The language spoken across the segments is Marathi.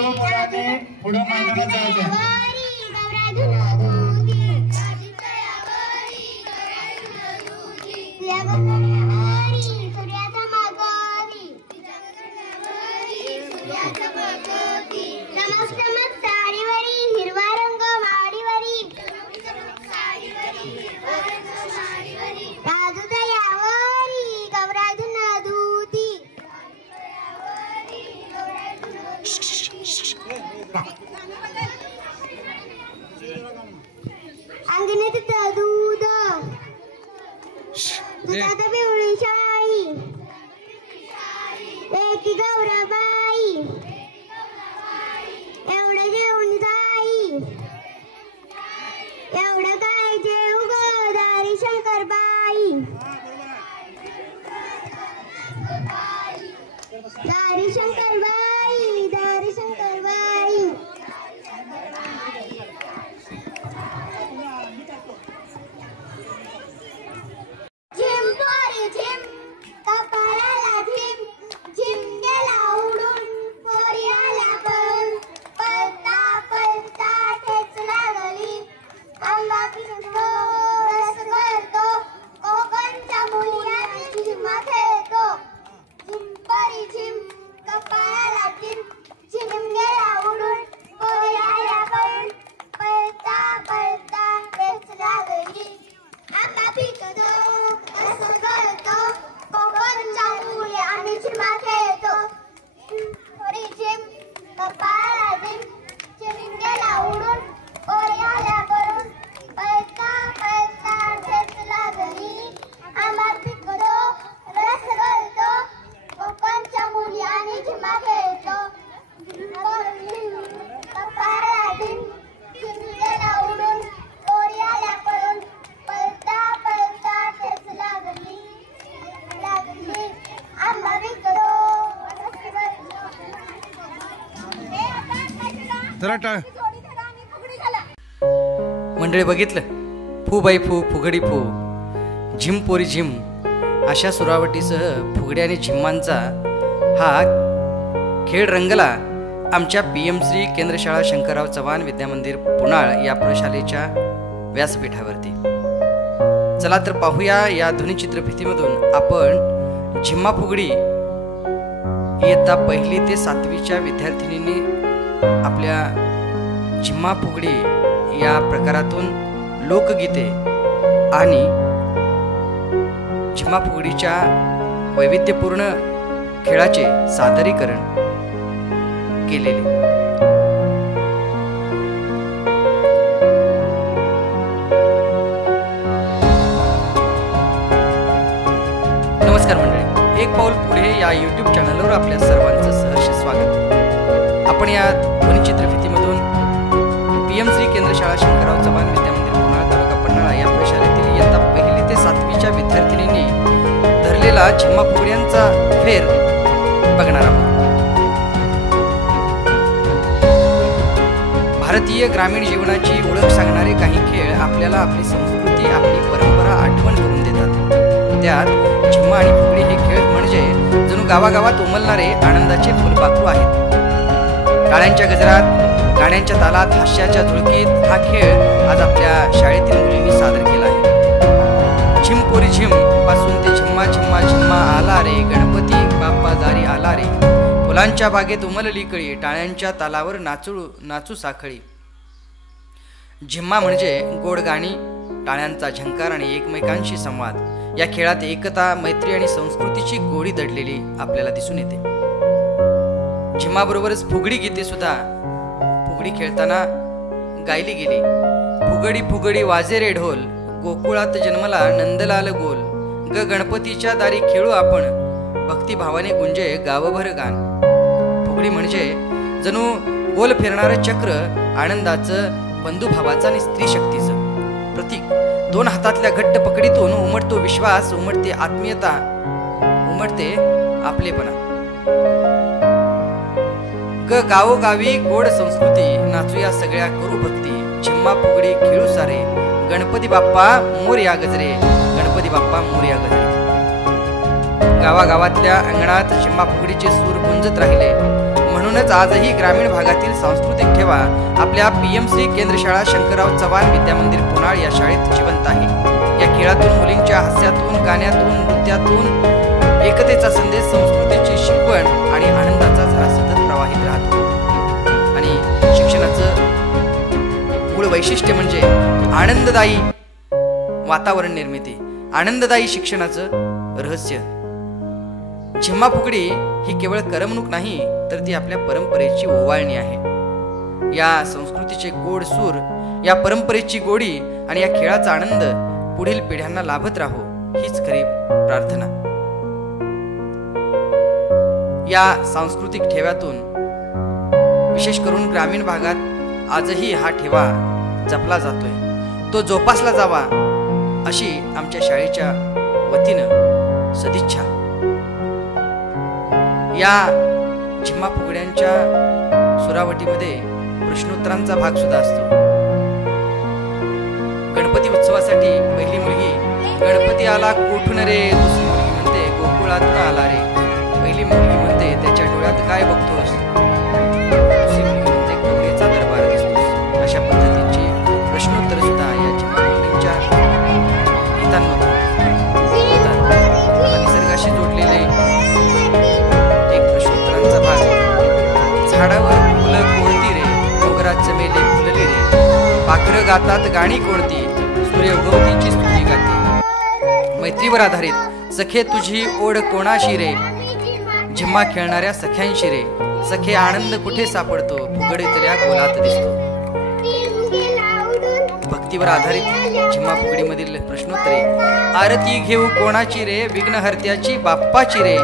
मुलांनी पुढे मैदानात जायचं. अंगणीत दूध दुधात पिवळी शाई एकी गौराबाई एवढं जेवण जाई एवढं काय जेव ग दारी शंकरबाई दारी शंकरबाई दारी शंकरबाई मंडळी बघितलं, फू बाई फू फुगडी फू झिम पोरी झिम अशा सुरावटीसह फुगडी आणि झिम्मांचा हा खेळ रंगला आमच्या PM श्री केंद्रशाळा शंकरराव चव्हाण विद्यामंदिर पुनाळ या प्रशालेच्या व्यासपीठावरती. चला तर पाहूया या ध्वनिचित्रफितीमधून आपण झिम्मा फुगडी इयत्ता 1ली ते 7वीच्या विद्यार्थिनींनी आपल्या झिम्मा फुगडी या प्रकारातून लोकगीते आणि झिम्मा फुगडीच्या वैविध्यपूर्ण खेळाचे सादरीकरण केलेले. नमस्कार मंडळी, एक पाऊल पुढे या YouTube चॅनलवर आपल्या सर्वांचं सहर्ष स्वागत. आपण या ध्वनिचित्रफितीमधून PM श्री केंद्रशाळा शंकरराव चव्हाण विद्यामंदिर पुनाळ तालुका पन्हाळा या प्रशालेतील इयत्ता 1ली ते 7वीच्या विद्यार्थिनींनी धरलेला झिम्मा फुगड्यांचा फेर बघणार आहोत. भारतीय ग्रामीण जीवनाची ओळख सांगणारे काही खेळ आपल्याला आपली संस्कृती, आपली परंपरा आठवण करून देतात. त्यात झिम्मा आणि फुगडी हे खेळ म्हणजे जणू गावागावात उमलणारे आनंदाचे फुलपाखरू आहेत. टाळ्यांच्या गजरात, गाण्यांच्या तालात, हास्याच्या झुळकीत हा खेळ आज आपल्या शाळेतील मुलींनी सादर केला आहे. झिम पोरी झिम पासून ते झिम्मा झिम्मा झिम्मा आला रे गणपती बाप्पा दारी आला रे, फुलांच्या बागेत उमलली कळी, टाळ्यांच्या तालावर नाचू साखळी. झिम्मा म्हणजे गोड गाणी, टाळ्यांचा झंकार आणि एकमेकांशी संवाद. या खेळात एकता, मैत्री आणि संस्कृतीची गोडी दडलेली आपल्याला दिसून येते. झिम्माबरोबरच फुगडी गीते सुद्धा फुगडी खेळताना गायली गेली. फुगडी फुगडी वाजे रे ढोल, गोकुळात जन्मला नंदलाल गोल, ग गणपतीच्या दारी खेळू आपण, भक्तिभावाने गुंजे गावभर गान. फुगडी म्हणजे जणू गोल फिरणारं चक्र, आनंदाचं, बंधुभावाचं आणि स्त्री शक्तीचं प्रतीक. दोन हातातल्या घट्ट पकडीतून उमटतो विश्वास, उमटते आत्मीयता, उमटते आपलेपणा. ग गावोगावी गोड संस्कृती, नाचूया सगळ्या करू भक्ती, झिम्मा फुगडी खेळू सारे, गणपती बाप्पा मोरया गजरे, गणपती बाप्पा मोरया गजरे. गावागावातल्या अंगणात झिम्मा फुगडीचे सूर गुंजत राहिले. म्हणून म्हणूनच आजही ग्रामीण भागातील सांस्कृतिक ठेवा आपल्या पीएमसी केंद्र शाळा शंकरराव चव्हाण विद्यामंदिर पुनाळ या शाळेत जिवंत आहे. या खेळातून मुलींच्या हास्यातून, गाण्यातून, नृत्यातून एकतेचा संदेश, संस्कृतीची शिकवण आणि आनंदाचा झरा सतत प्रवाहित राहतो. आणि शिक्षणाचं मूळ वैशिष्ट्य म्हणजे आनंददायी वातावरण निर्मिती, आनंददायी शिक्षणाचं रहस्य. झिम्मा फुगडी ही केवळ करमणूक नाही, तर ती आपल्या परंपरेची ओवाळणी आहे. या संस्कृतीचे गोड सूर, या परंपरेची गोडी आणि या खेळाचा आनंद पुढील पिढ्यांना लाभत राहो, हीच खरी प्रार्थना. या सांस्कृतिक ठेव्यातून विशेष करून ग्रामीण भागात आजही हा ठेवा जपला जातोय, तो जोपासला जावा अशी आमच्या शाळेच्या वतीनं सदिच्छा. या झिम्मा फुगड्यांच्या सुरावटीमध्ये प्रश्नोत्तरांचा भाग सुद्धा असतो. गणपती उत्सवासाठी पहिली मुलगी, गणपती आला कोठून रे, दुसरी मुलगी म्हणते गोकुळातून आला रे, पहिली मुलगी म्हणते त्याच्या डोळ्यात काय बघतोस, दुसरी मुलगी म्हणते कवडीचा दरबार दिसतोस. अशा पद्धतीची प्रश्नोत्तर सुद्धा या झिम्मा फुगडींच्या गीतांमधून निसर्गाशी जोडलेले एक प्रश्नोत्तरांचा भाग. झाडावर फुलं कोणती रे, डोंगरात चमेली फुलली रे, पाखरं गातात गाणी कोणती, सूर्य उगवतीची स्तुती गाती. मैत्रीवर आधारित सखे तुझी ओढ कोणाशी रे, झिम्मा खेळणाऱ्या सख्यांशी रे, सखे आनंद कुठे सापडतो, फुगडीतल्या गोलात दिसतो. भक्तीवर आधारित झिम्मा फुगडीमधील प्रश्नोत्तरे. आरती घेऊ कोणाची रे, विघ्नहर्त्याची बाप्पाची रे,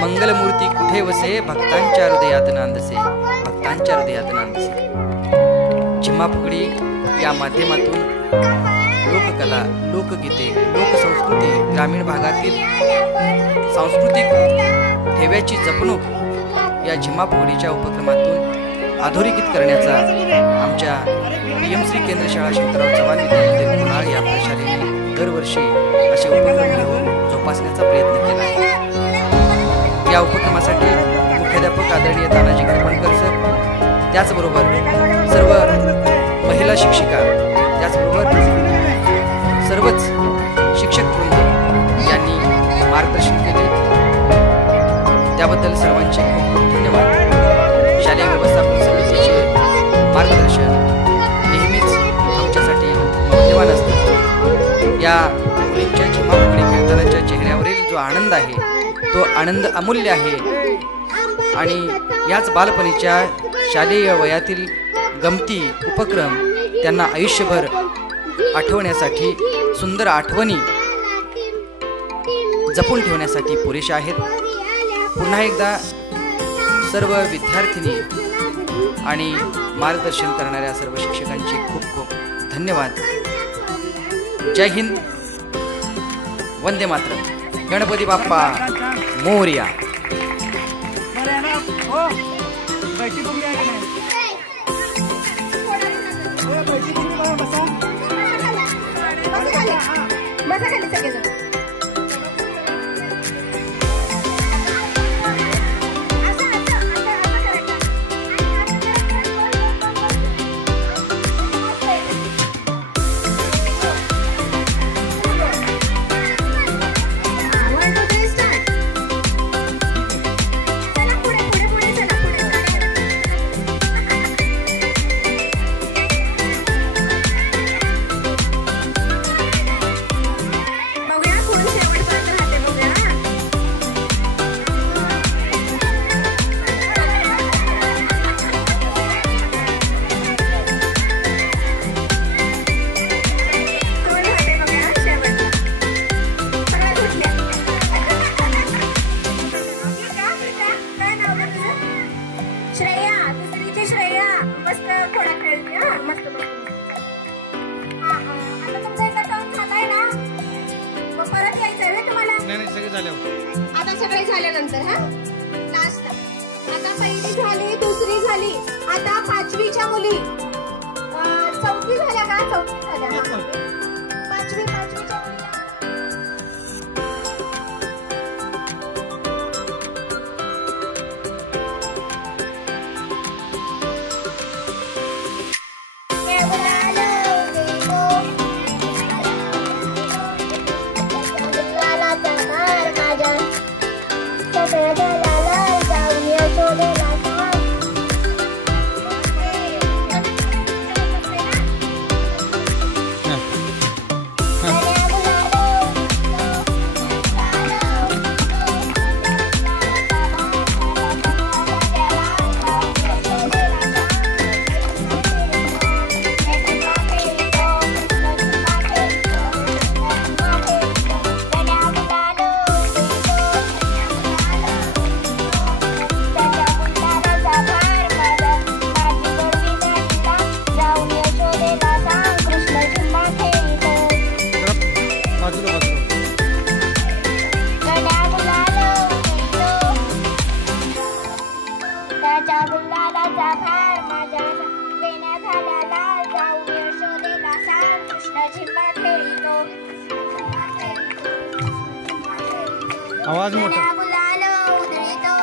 मंगलमूर्ती कुठे वसे, भक्तांच्या हृदयात नांदसे, भक्तांच्या हृदयात नांदसे. झिम्मा फुगडी या माध्यमातून लोककला, लोकगीते, लोकसंस्कृती, ग्रामीण भागातील सांस्कृतिक ठेव्याची जपणूक या झिम्मा फुगडीच्या उपक्रमातून अधोरेखित करण्याचा आमच्या पीएमसी केंद्र शाळा शंकरराव चव्हाण विद्यामंदिर पुनाळ या प्रशालेने दरवर्षी असे उपक्रम घेऊन जोपासण्याचा प्रयत्न केला आहे. या उपक्रमासाठी मुख्याध्यापक आदरणीय तानाजी खरपणकर सर, त्याचबरोबर सर्व महिला शिक्षिका, त्याचबरोबर सर्वच शिक्षक वृंद यांनी मार्गदर्शन केले, त्याबद्दल सर्वांचे खूप खूप धन्यवाद. शालेय व्यवस्थापन समितीचे मार्गदर्शन नेहमीच आमच्यासाठी मौल्यवान असतं. या मुलींच्या झिम्मा फुगडी खेळतानाच्या चेहऱ्यावरील जो आनंद आहे, तो आनंद अमूल्य आहे. आणि याच बालपणीच्या शालेय वयातील गमती, उपक्रम त्यांना आयुष्यभर आठवण्यासाठी, सुंदर आठवणी जपून ठेवण्यासाठी पुरेशा आहेत. पुन्हा एकदा सर्व विद्यार्थिनी आणि मार्गदर्शन करणाऱ्या सर्व शिक्षकांचे खूप खूप धन्यवाद. जय हिंद, वंदे मातरम, गणपती बाप्पा मोरया. आता सगळे झाल्यानंतर हा लास्ट. आता पहिली झाली, दुसरी झाली, आता पाचवीच्या मुली. चौथी झाल्या का? चौथी झाल्या. पाचवीच्या मुली. आवाज मोठा. नन्या गुलाल उधळीतो,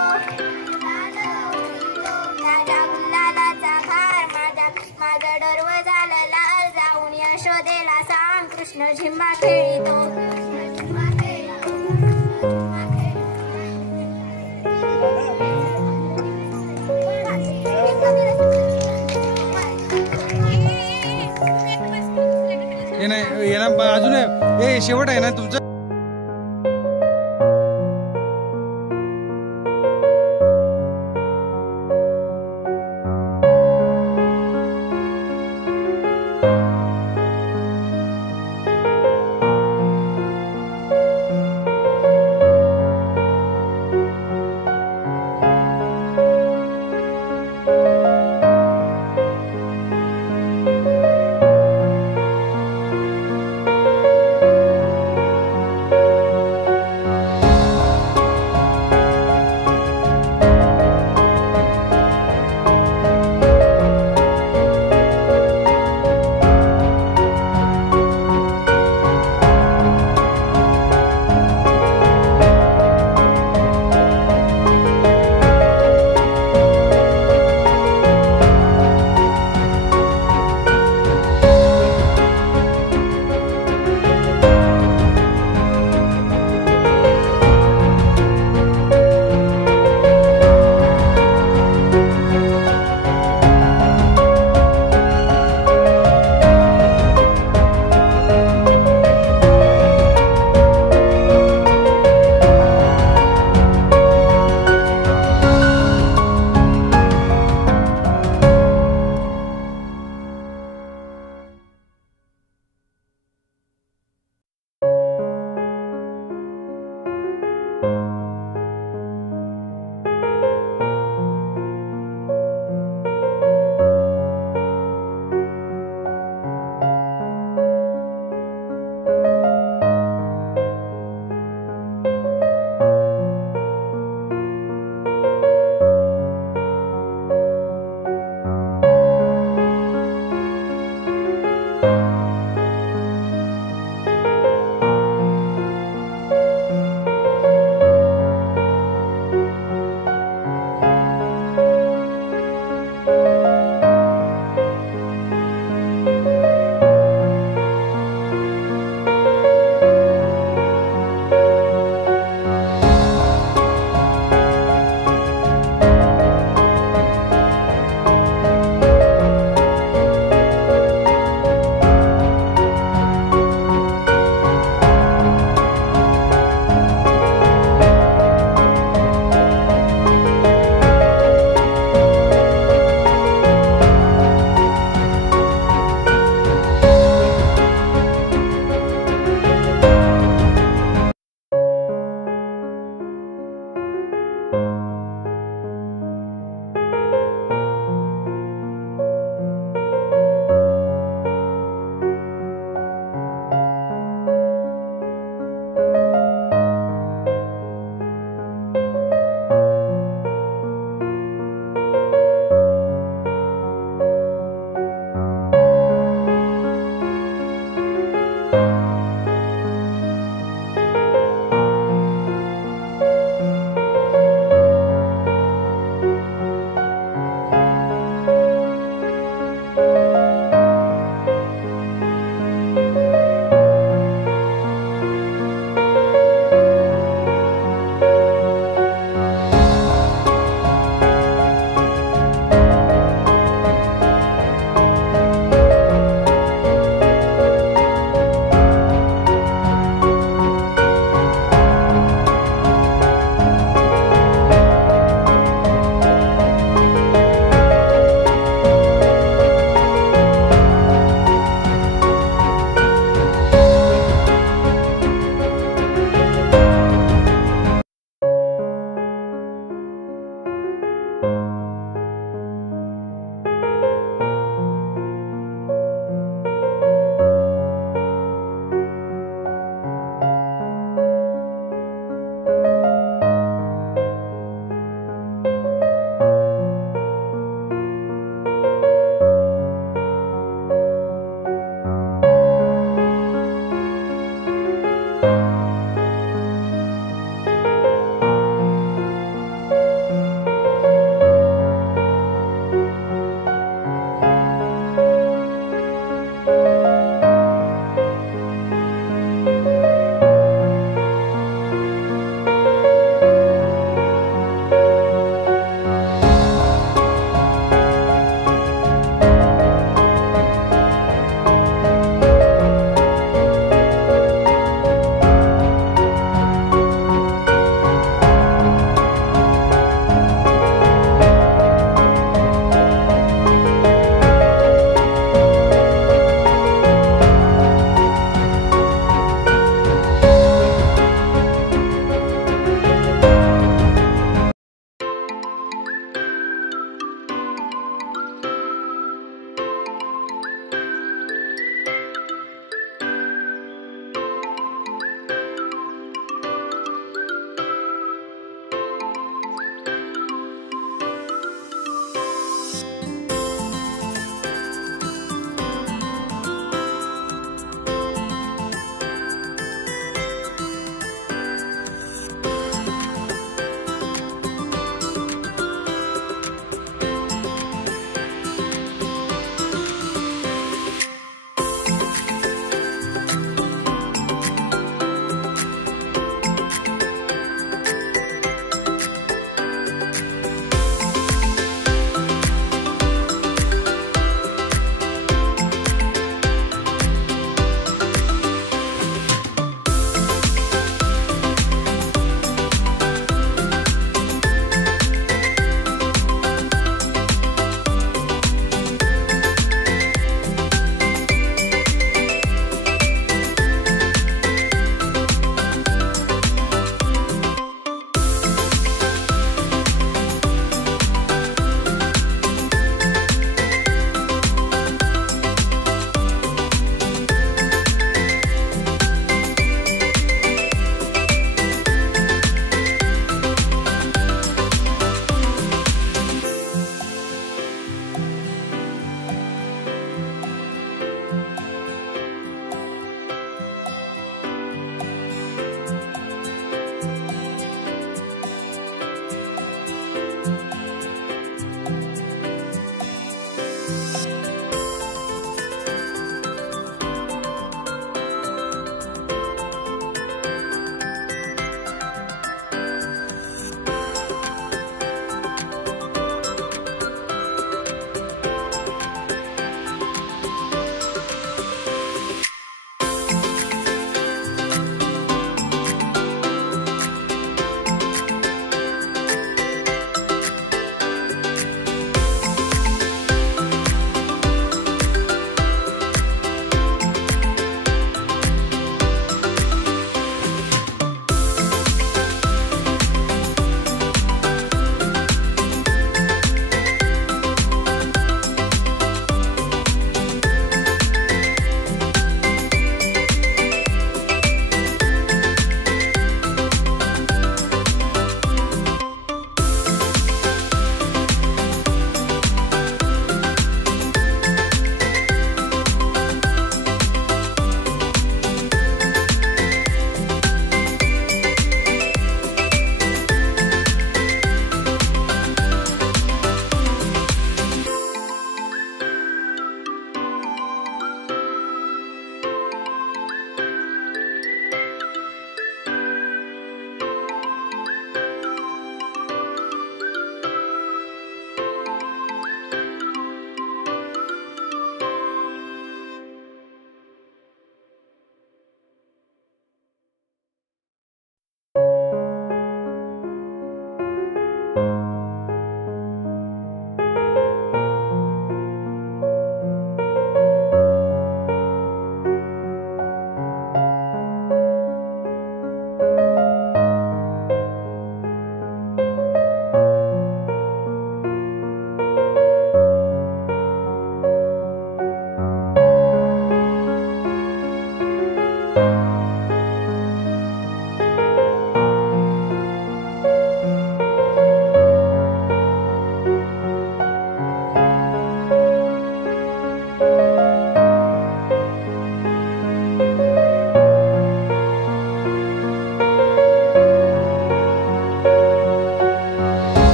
माझ्या गुलालाचा भार, माझं डरव झालं लाल, जाऊन यशोदेला सांग कृष्ण झिम्मा खेळीतो. हे नाही, अजून हे शेवट आहे ना तुमचं.